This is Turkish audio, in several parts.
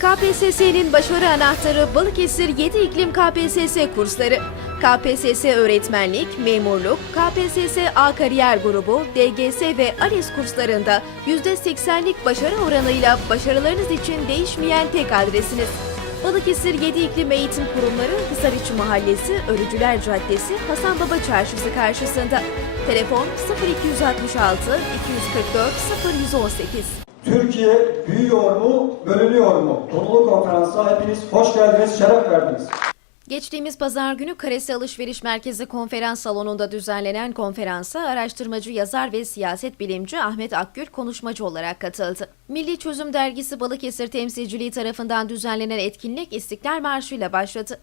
KPSS'nin başarı anahtarı Balıkesir 7 iklim KPSS kursları. KPSS öğretmenlik, memurluk, KPSS A kariyer grubu, DGS ve ALES kurslarında %80'lik başarı oranıyla başarılarınız için değişmeyen tek adresiniz. Balıkesir 7 İklim Eğitim Kurumları Hisariç Mahallesi, Örücüler Caddesi, Hasan Baba Çarşısı karşısında. Telefon 0266 244 0118. Türkiye büyüyor mu, bölünüyor mu? Konulu konferansa hepiniz hoş geldiniz, şeref verdiniz. Geçtiğimiz pazar günü Karesi Alışveriş Merkezi konferans salonunda düzenlenen konferansa araştırmacı, yazar ve siyaset bilimci Ahmet Akgül konuşmacı olarak katıldı. Milli Çözüm Dergisi Balıkesir temsilciliği tarafından düzenlenen etkinlik İstiklal Marşı ile başladı.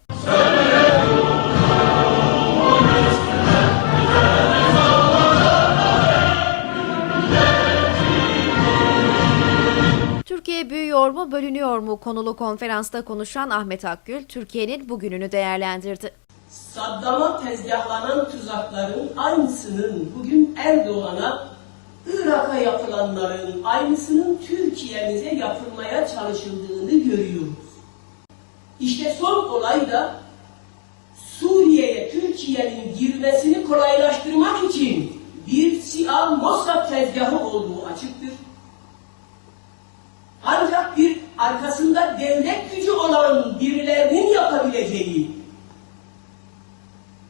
Türkiye büyüyor mu, bölünüyor mu konulu konferansta konuşan Ahmet Akgül, Türkiye'nin bugününü değerlendirdi. Saddam'a tezgahlanan tuzakların aynısının bugün Erdoğan'a, Irak'a yapılanların aynısının Türkiye'mize yapılmaya çalışıldığını görüyoruz. İşte son olay da Suriye'ye Türkiye'nin girmesini kolaylaştırmak için bir CIA Mossad tezgahı olduğu açıktır. Arkasında devlet gücü olan birilerinin yapabileceği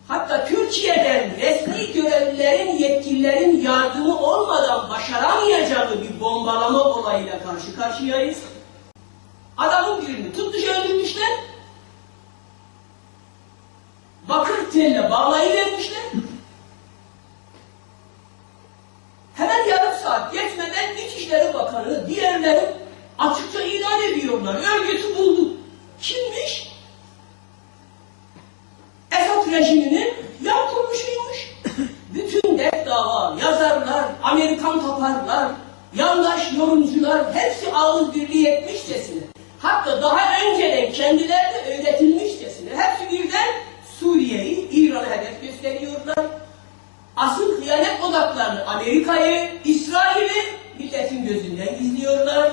hatta Türkiye'den resmi görevlilerin, yetkililerin yardımı olmadan başaramayacağı bir bombalama olayıyla karşı karşıyayız. Adamın birini tutmuş öldürmüşler. Bakır telle bağlayıvermişler. Hemen yarım saat geçmeden İçişleri Bakanı, diğerleri açıkça ilan ediyorlar. Örgütü bulduk. Kimmiş? Esad rejiminin yan kurmuşuymuş. Bütün dert dava, yazarlar, Amerikan taparlar, yandaş yorumcular hepsi ağız birliği etmişçesine. Hatta daha önceden kendilerine öğretilmişçesine hepsi birden Suriye'yi, İran'ı hedef gösteriyorlar. Asıl hıyanet odaklarını Amerika'yı, İsrail'i milletin gözünden gizliyorlar.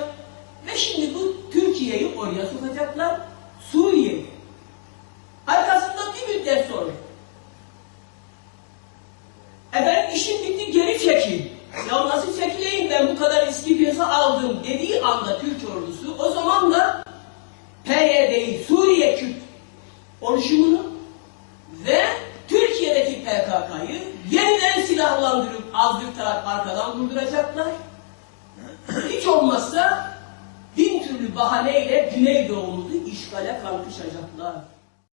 Şimdi bu Türkiye'yi oraya sokacaklar. Suriye'yi. Arkasından bir müddet sonra. Efendim işim bitti geri çekil. Ya nasıl çekileyim ben bu kadar eski göze aldım dediği anda Türk ordusu o zaman da PYD'yi Suriye Kürt oluşumunu ve Türkiye'deki PKK'yı yeniden silahlandırıp azdırtarak arkadan vurduracaklar. Hiç olmazsa bahaneyle Güneydoğumuzu işgale kalkışacaklar.